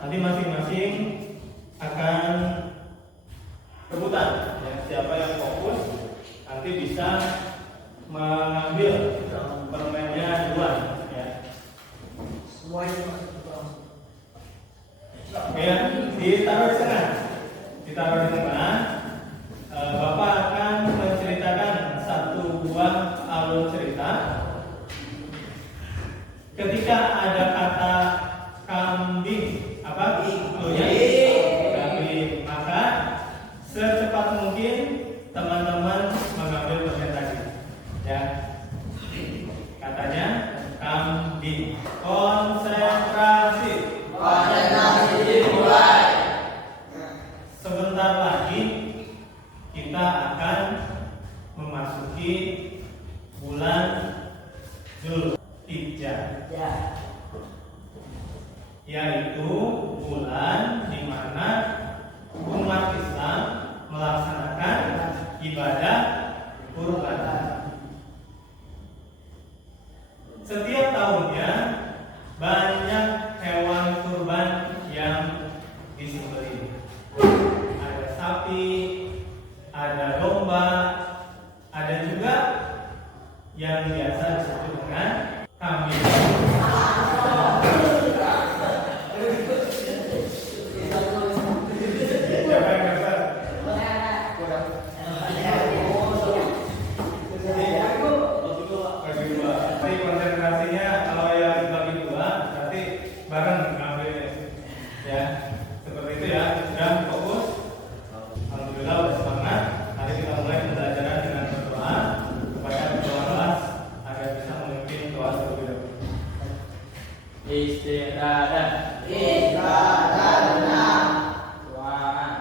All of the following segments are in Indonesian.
nanti masing-masing akan rebutan ya, siapa yang fokus nanti bisa mengambil permennya duluan ya. Semuanya Ya, ditaruh di tengah. Ditaruh di tengah. Bapak akan menceritakan satu buah alur cerita. Ketika ada kata kambing, apa? Oh ya, kambing. Maka secepat mungkin teman-teman mengambil permen tadi. Ya, katanya kambing. Konsentrasi. dimulai. Sebentar lagi kita akan memasuki bulan Zulhijjah, Ya. yaitu bulan di mana umat Islam melaksanakan ibadah kurban. Setiap tahunnya banyak hewan kurban yang disembelih. Ada sapi, ada domba, ada juga yang biasa disebut dengan kambing. Siapa yang dapat? Bagi dua. Tapi konsentrasinya kalau yang bagi dua berarti bareng ngambilnya. Ya, seperti itu ya. Dan fokus. Alhamdulillah udah semangat. Mari kita mulai pembelajaran dengan berdoa kepada ketua kelas agar bisa memimpin doa terlebih dahulu. Istirahat. Ruangan.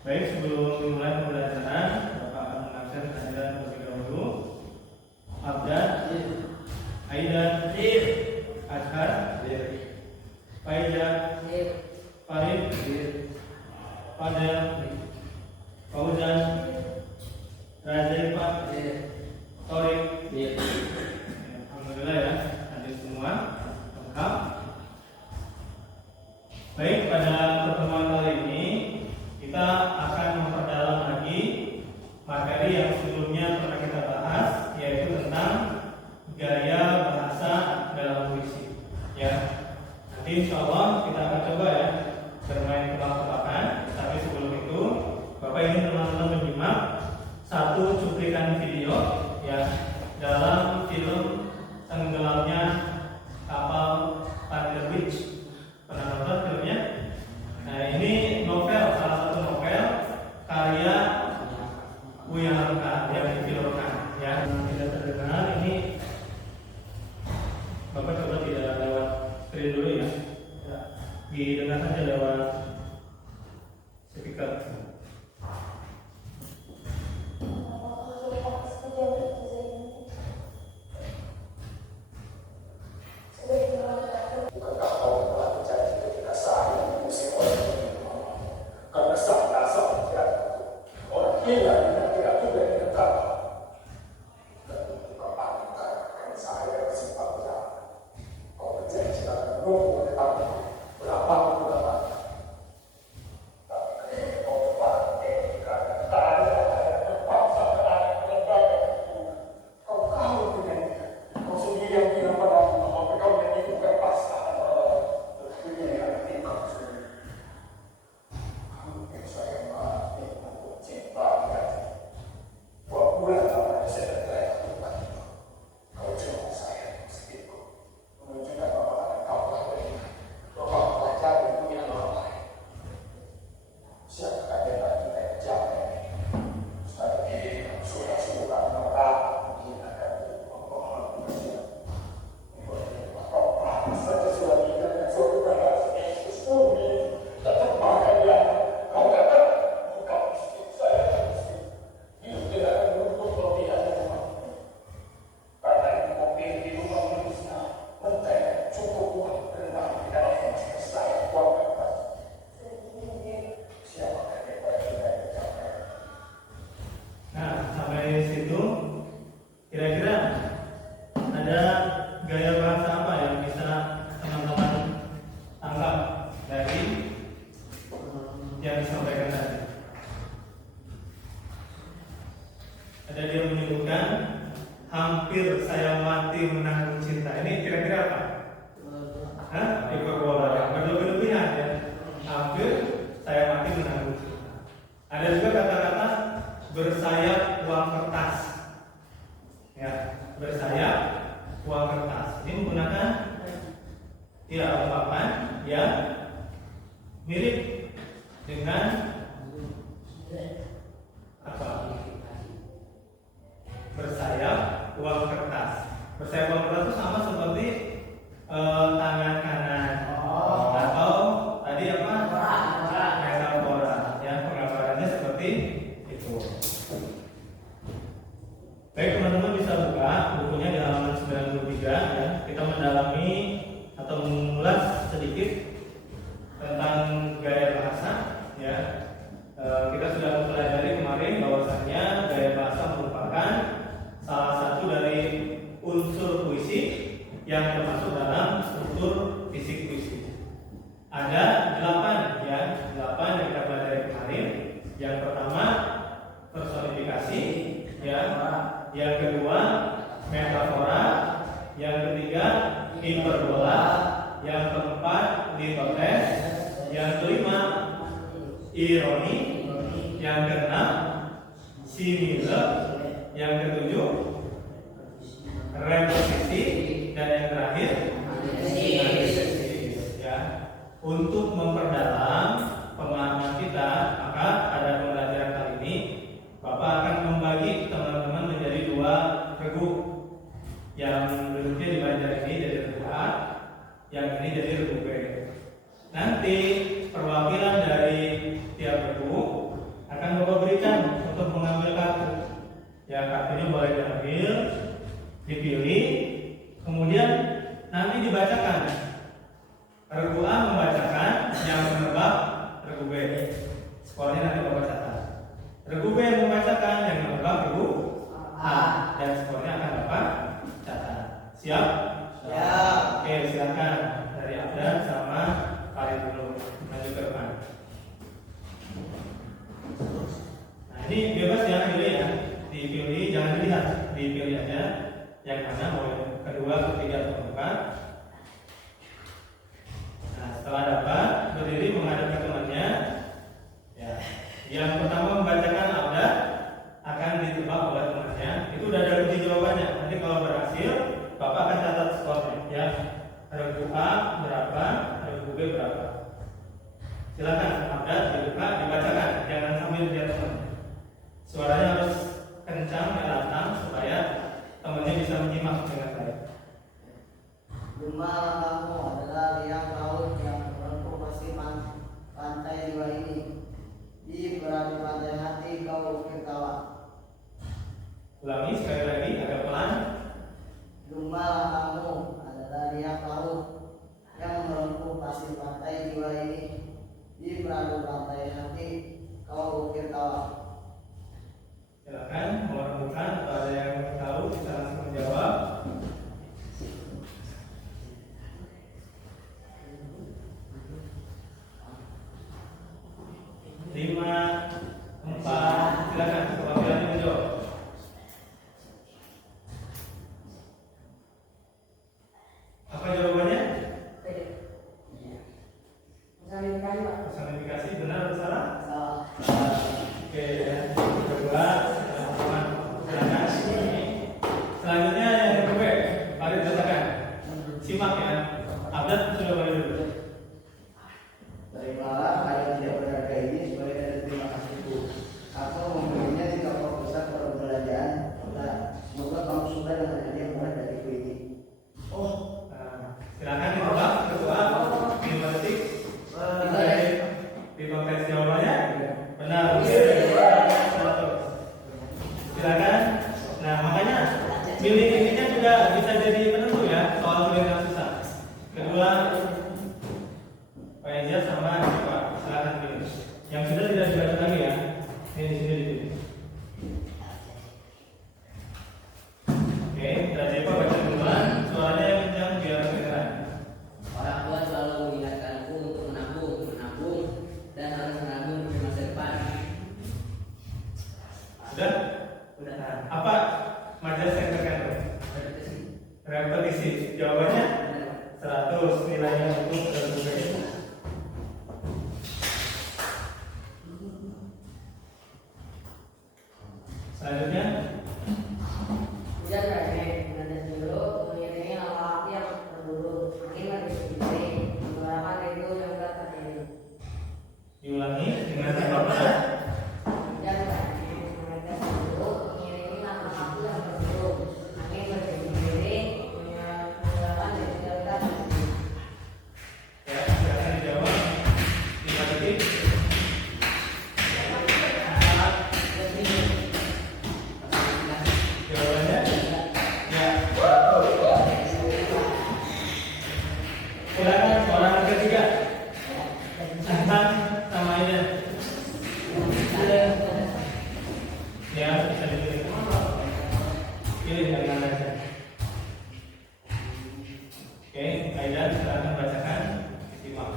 Baik, sebelum dimulai pembelajaran, Bapak akan mengajar kehadiran terlebih dahulu. Abdan, Aidan, Azhar, Faiza, Farid, Fadel, Fauzan, Razaifa, Torik. Alhamdulillah ya, hadir semua lengkap. Baik, pada pertemuan kali ini kita akan memperdalam lagi materi yang sebelumnya pernah kita bahas, yaitu tentang gaya bahasa dalam puisi. Ya, nanti insya Allah kita akan coba ya bermain tebak-tebakan. Tapi sebelum itu, Bapak ingin teman-teman menyimak satu cuplikan video ya dalam film Tenggelamnya Kapal Thunder Witch. Pernah nonton filmnya? Nah, ini novel, salah satu novel karya Buya Hamka yang difilmkan. Ya, tidak terdengar. Ini Bapak coba tidak lewat screen dulu ya. Didengar saja lewat speaker. Ada dia menyebutkan hampir saya mati menanggung cinta. Ini kira-kira apa? Hiperbola, berlebih-lebihan ya. Hampir saya mati menanggung cinta. Ada juga kata-kata bersayap uang kertas. Ya, bersayap uang kertas. Ini menggunakan ungkapan yang mirip dengan apa? Bersayap uang kertas. Bersayap uang kertas itu sama seperti tangan kanan atau tadi apa? Metafora. Ya, penggambarannya seperti itu. Baik, teman-teman bisa buka bukunya di halaman 93 ya. Kita mendalami atau mengulas sedikit tentang gaya bahasa ya. Kita sudah mempelajari kemarin bahwasannya gaya bahasa merupakan salah satu dari unsur puisi yang termasuk dalam struktur fisik puisi. Ada 8 ya, 8 yang kita pelajari kemarin. Yang pertama personifikasi ya, yang kedua metafora, yang ketiga hiperbola, yang keempat litotes, yang kelima ironi, yang keenam simile, yang ketujuh reposisi, dan yang terakhir antithesis ya. Untuk memperdalam pemahaman kita, maka pada pembelajaran kali ini Bapak akan membagi teman-teman menjadi 2 regu. Yang duduknya di banjar ini jadi regu A, yang ini jadi regu B. Nanti perwakilan dari tiap regu akan Bapak berikan untuk mengambil kartu. Ya, kartunya boleh diambil, dipilih, kemudian nanti dibacakan. Regu A membacakan, yang menebak regu B. Skornya nanti Bapak catat. Regu B membacakan, yang menebak regu A, dan skornya akan Bapak catat. Siap? Siap. Oke, silakan dari Abdan sama kalian dulu maju ke depan. Nah, ini bebas ya, pilih ya. Dipilih, jangan dilihat, dipilih aja yang mana mau kedua, ketiga, atau keempat. Nah, setelah dapat, berdiri menghadap ke temannya. Ya. Yang pertama membacakan Abdan akan ditebak oleh temannya. Itu udah ada kunci jawabannya. Nanti kalau berhasil, Bapak akan catat skornya. Ya, regu A berapa, regu B berapa. Silakan Abdan dibuka, dibacakan. Jangan sambil lihat teman. Suaranya harus kencang dan lantang supaya temannya bisa menyimak dengan baik. Rumah kamu adalah liang laut yang menempuh pasti pantai jiwa ini. Di beradu pantai hati kau tertawa. Ulangi sekali lagi agak pelan. Rumah kamu adalah liang laut yang menempuh pasti pantai jiwa ini. Di beradu pantai hati kau tertawa. Silakan mau remukan atau ada yang tahu bisa langsung menjawab. 5, 4, silakan perwakilannya menjawab. Apa jawabannya? Personifikasi, benar atau salah? Oke ya, coba teman-teman silakan. Selanjutnya yang kedua, mari katakan. Simak ya. Abdan sudah boleh dulu. Terimalah ayat tidak berharga ini sebagai tanda terima kasihku. Aku memberinya di kapal besar perbelanjaan. Nah, semoga kamu suka dengan hadiah murah dariku ini. Silakan ditebak kedua 5 detik. Di konteks jawabannya benar. Silakan. Nah, makanya pilih ininya juga bisa jadi penentu ya soal sulit dan susah. Kedua Pak Eza sama Pak, silakan pilih. Yang sudah tidak dibaca lagi ya. Ini di sini dipilih. Oke, dari Pak baca duluan. Suaranya yang kencang biar kedengaran. Orang tua selalu mengingatkanku untuk menabung, dan harus menabung di masa depan. Sudah? Udah. Apa majelis yang terkandung? Repetisi. Jawabannya 100, nilainya untuk terbuka. Selanjutnya, Hujan deras dulu mengiringi lama api yang berburu. Angin berdiri, menggerakkan rindu yang berat terjadi. diulangi dengan apa? Hujan deras dulu mengiringi lama api yang berburu. Angin berdiri, menggerakkan rindu yang berat terjadi. Ya, silakan dijawab. 5 detik. 4. Jawabannya? Ya. Silakan orang ketiga. Hasan sama Aida. Ya, bisa dipilih. Pilih dari mana aja. Oke, Aida silakan bacakan. Simak.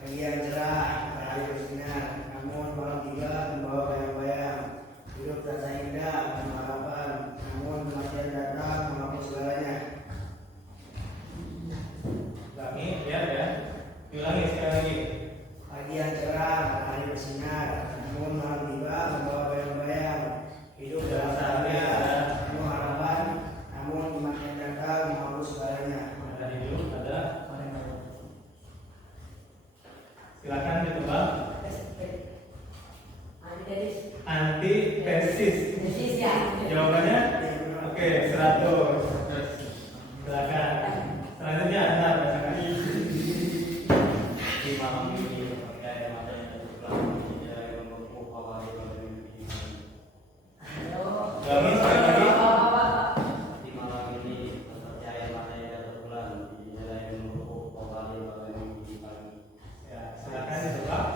Pagi yang cerah, matahari bersinar, namun malam tiba membawa bayang-bayang. Hidup terasa indah, penuh harapan, namun kematian datang menghapus segalanya. Ulangi, lihat ya. Diulangi sekali lagi. Pagi yang cerah, matahari bersinar, namun malam tiba membawa bayang-bayang. Hidup terasa indah, penuh harapan, namun kematian datang menghapus segalanya. Ada hidup, ada. Silakan ditebak. Antitesis. Tesis ya. Jawabannya? Oke, 100. Silakan. Selanjutnya Anda bacakan. Di malam ini percaya matanya dan pulang tidak memupuk awal mimpi. Ulangi sekali lagi. Di malam ini percaya matanya dan pulang tidak memupuk awal mimpi pagi. Ya, silakan ditebak.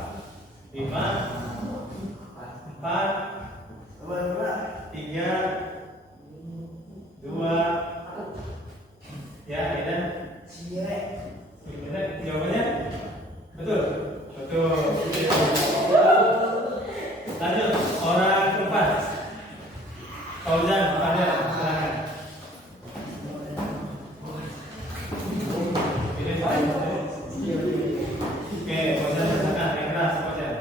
5, 4, 3, 2. Ya, Aida. Gimana jawabannya? Betul. Betul. Lanjut, orang keempat. Fauzan, Fadel, silakan. Pilih Fauzan. Oke, Fauzan bacakan yang keras, Fauzan.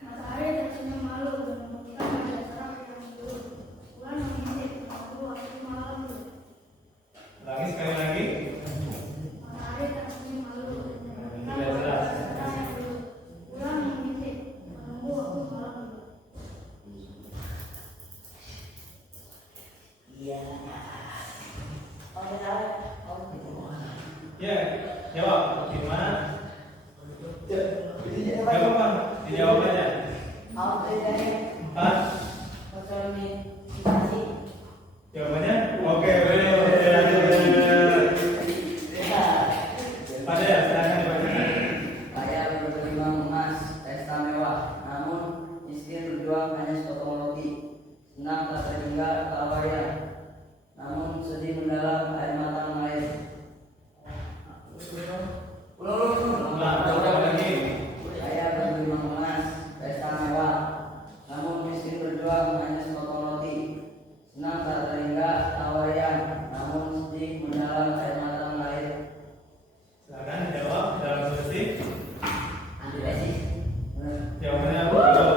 Matahari tersenyum malu dan memberikan wajah cerah yang biru. Bulan mengintip, menunggu waktu malam. Lagi sekali lagi. Matahari tersenyum malu dan memberikan Tidak wajah jelas. cerah yang biru. Bulan mengintip, menunggu waktu malam. Ya, jawab. Gimana? Jawab Bang, dijawab aja. 4. Jawabannya? Oke, benar. Fadel, silakan dibacakan. Saya bergelimang emas, pesta mewah, namun miskin berjuang hanya sepotong roti. Senang tak terhingga kelalaian, namun sedih mendalam air mata mengalir. Ulang lagi. Saya bergelimang emas, pesta mewah, namun miskin berjuang hanya sepotong roti. Senang tak terhingga kelalaian, namun sedih mendalam air mata mengalir. Silakan dijawab dalam detik. Antitesis. Jawabannya betul.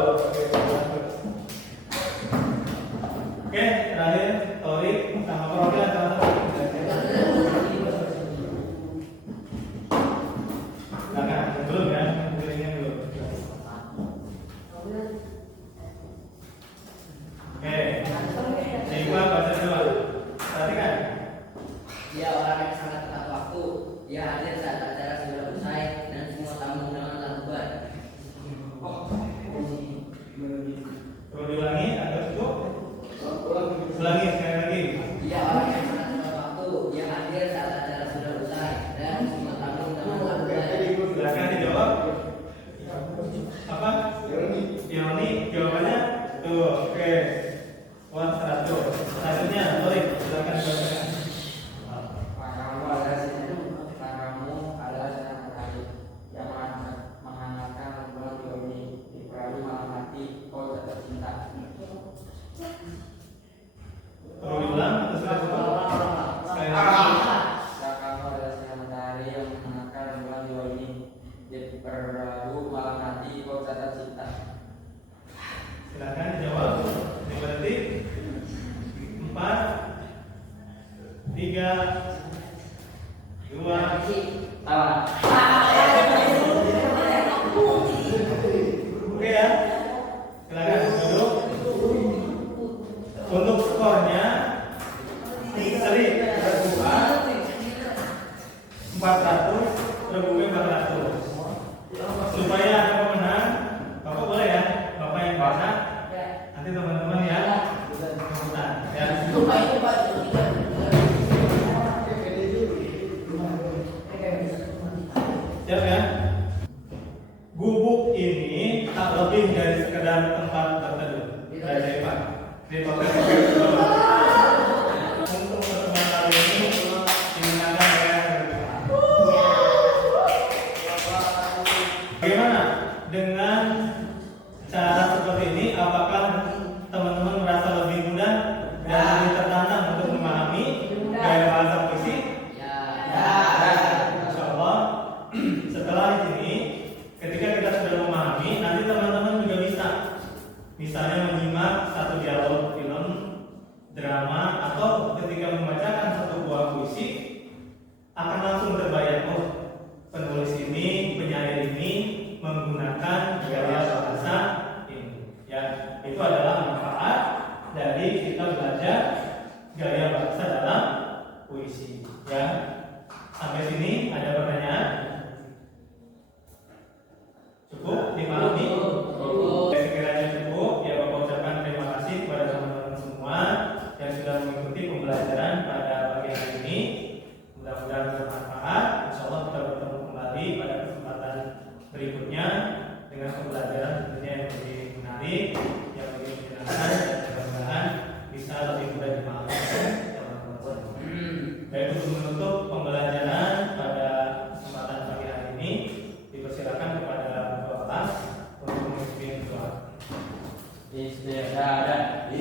Oke, terakhir Torik sama Profilan silakan belum ya, pilihnya belum. Oke, Nima baca dulu. Perhatikan. Dia orang yang sangat tepat waktu. Dia hadir saat acara sudah usai dan semua tamu undangan telah bubar. Perlu diulangi atau cukup? Ulangi sekali lagi. Dia orang yang sangat tepat waktu. Dia hadir saat acara sudah usai dan semua tamu undangan telah bubar. Silakan dijawab. Apa? Ironi. Jawabannya tuh. Oke. Wah, 100. Selanjutnya, Torik, silakan bacakan. Kamu adalah sinar matahari yang menghangatkan rembulan di bumi. Di perahu malam hati kau tak tercinta. 3, 2, Tawa. oke ya. Silakan duduk. Untuk skornya Sri berdua 400, Rebube 400. Supaya ada pemenang, Bapak boleh ya, Bapak yang baca. Nanti teman-teman ya, ikutan ya. Siap ya? Gubuk ini tak lebih dari sekedar tempat berteduh. Dari Pak. Untuk pertemuan kali ini digunakan oleh bagaimana dengan cara seperti ini? Apakah teman-teman merasa lebih mudah dan lebih tertantang untuk memahami gaya bahasa puisi? Insya Allah. Setelah ini, ketika kita sudah memahami, nanti teman-teman juga bisa, misalnya menyimak satu dialog film, drama, atau ketika membacakan satu buah puisi, akan langsung terbayang, oh, penulis ini, penyair ini menggunakan gaya bahasa ini. Ya, itu adalah manfaat dari kita belajar gaya bahasa dalam puisi. Ya, sampai sini ada pertanyaan? Cukup dipahami? Sekiranya cukup, ya Bapak ucapkan terima kasih kepada teman-teman semua yang sudah mengikuti pembelajaran pada pagi hari ini. Mudah-mudahan bermanfaat. Insya Allah kita bertemu kembali pada kesempatan berikutnya dengan pembelajaran tentunya yang lebih menarik, yang lebih menyenangkan, dan mudah-mudahan bisa lebih mudah dipahami teman-teman. Baik, untuk menutup pembelajaran pada kesempatan pagi hari ini, dipersilakan kepada Bapak untuk memimpin doa. Istiadat.